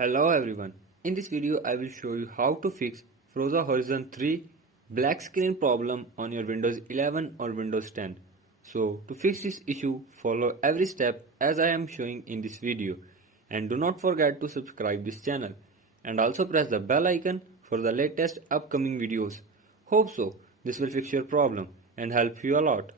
Hello everyone. In this video I will show you how to fix Froza Horizon 3 black screen problem on your Windows 11 or Windows 10. So to fix this issue, follow every step as I am showing in this video, and do not forget to subscribe this channel and also press the bell icon for the latest upcoming videos. Hope so this will fix your problem and help you a lot.